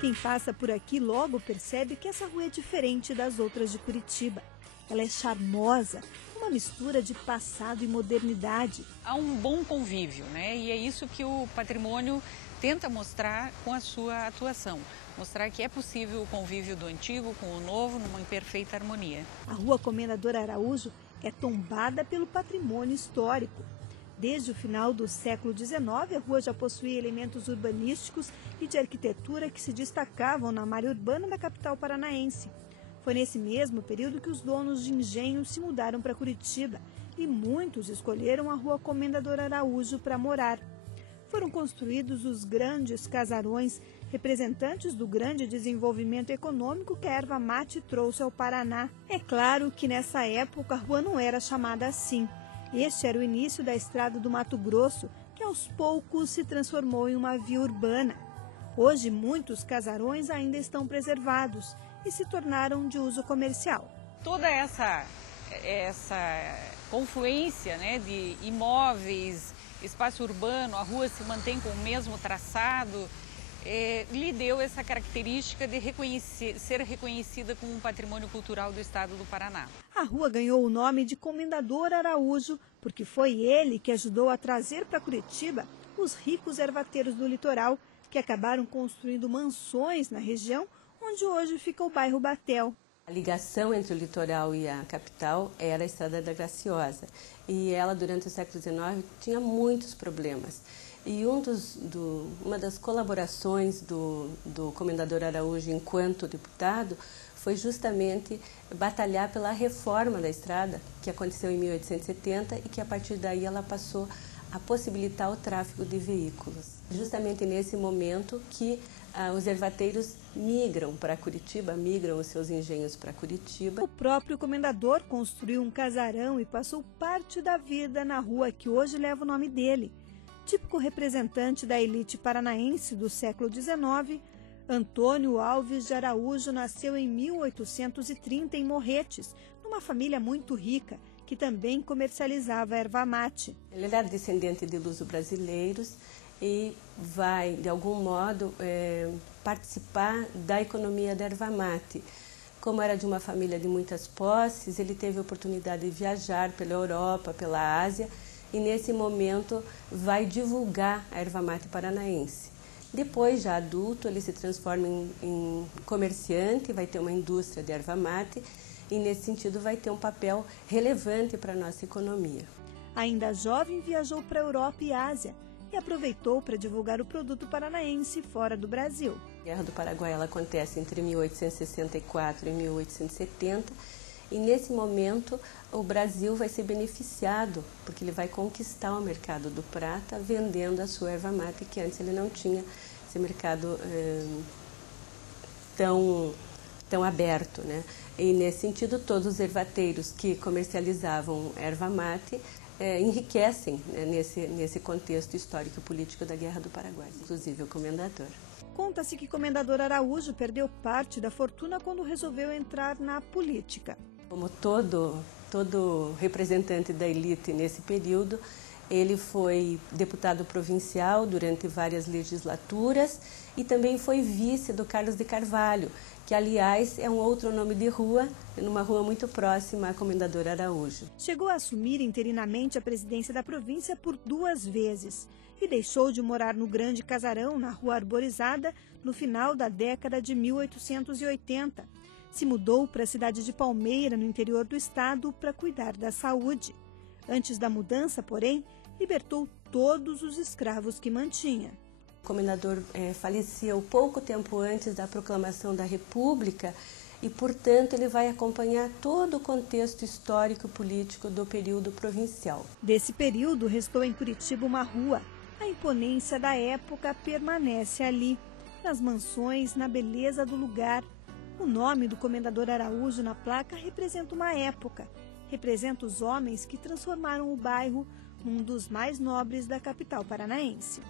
Quem passa por aqui logo percebe que essa rua é diferente das outras de Curitiba. Ela é charmosa, uma mistura de passado e modernidade. Há um bom convívio, né? E é isso que o patrimônio tenta mostrar com a sua atuação. Mostrar que é possível o convívio do antigo com o novo numa perfeita harmonia. A Rua Comendador Araújo é tombada pelo patrimônio histórico. Desde o final do século XIX, a rua já possuía elementos urbanísticos e de arquitetura que se destacavam na malha urbana da capital paranaense. Foi nesse mesmo período que os donos de engenhos se mudaram para Curitiba e muitos escolheram a Rua Comendador Araújo para morar. Foram construídos os grandes casarões, representantes do grande desenvolvimento econômico que a erva mate trouxe ao Paraná. É claro que nessa época a rua não era chamada assim. Este era o início da estrada do Mato Grosso, que aos poucos se transformou em uma via urbana. Hoje, muitos casarões ainda estão preservados e se tornaram de uso comercial. Toda essa confluência, né, de imóveis, espaço urbano, a rua se mantém com o mesmo traçado, lhe deu essa característica de ser reconhecida como um patrimônio cultural do estado do Paraná. A rua ganhou o nome de Comendador Araújo, porque foi ele que ajudou a trazer para Curitiba os ricos ervateiros do litoral, que acabaram construindo mansões na região, onde hoje fica o bairro Batel. A ligação entre o litoral e a capital era a Estrada da Graciosa, e ela, durante o século XIX, tinha muitos problemas. E uma das colaborações do Comendador Araújo enquanto deputado foi justamente batalhar pela reforma da estrada, que aconteceu em 1870 e que a partir daí ela passou a possibilitar o tráfego de veículos. Justamente nesse momento que os ervateiros migram para Curitiba, migram os seus engenhos para Curitiba. O próprio comendador construiu um casarão e passou parte da vida na rua que hoje leva o nome dele. Típico representante da elite paranaense do século XIX, Antônio Alves de Araújo nasceu em 1830 em Morretes, numa família muito rica, que também comercializava erva mate. Ele era descendente de luso-brasileiros e vai, de algum modo, participar da economia da erva mate. Como era de uma família de muitas posses, ele teve a oportunidade de viajar pela Europa, pela Ásia, e nesse momento vai divulgar a erva mate paranaense. Depois, já adulto, ele se transforma em comerciante, vai ter uma indústria de erva mate e nesse sentido vai ter um papel relevante para a nossa economia. Ainda jovem, viajou para a Europa e Ásia e aproveitou para divulgar o produto paranaense fora do Brasil. A Guerra do Paraguai ela acontece entre 1864 e 1870 e nesse momento o Brasil vai ser beneficiado porque ele vai conquistar o mercado do prata vendendo a sua erva mate, que antes ele não tinha esse mercado tão aberto, né? E nesse sentido todos os ervateiros que comercializavam erva mate enriquecem, né, nesse contexto histórico e político da Guerra do Paraguai, inclusive o comendador. Conta-se que Comendador Araújo perdeu parte da fortuna quando resolveu entrar na política. Como todo representante da elite nesse período, ele foi deputado provincial durante várias legislaturas e também foi vice do Carlos de Carvalho, que aliás é um outro nome de rua, numa rua muito próxima a Comendador Araújo. Chegou a assumir interinamente a presidência da província por 2 vezes e deixou de morar no grande casarão na Rua Arborizada no final da década de 1880. Se mudou para a cidade de Palmeira, no interior do estado, para cuidar da saúde. Antes da mudança, porém, libertou todos os escravos que mantinha. O comendador faleceu pouco tempo antes da proclamação da República e, portanto, ele vai acompanhar todo o contexto histórico e político do período provincial. Desse período, restou em Curitiba uma rua. A imponência da época permanece ali, nas mansões, na beleza do lugar. O nome do Comendador Araújo na placa representa uma época, representa os homens que transformaram o bairro num dos mais nobres da capital paranaense.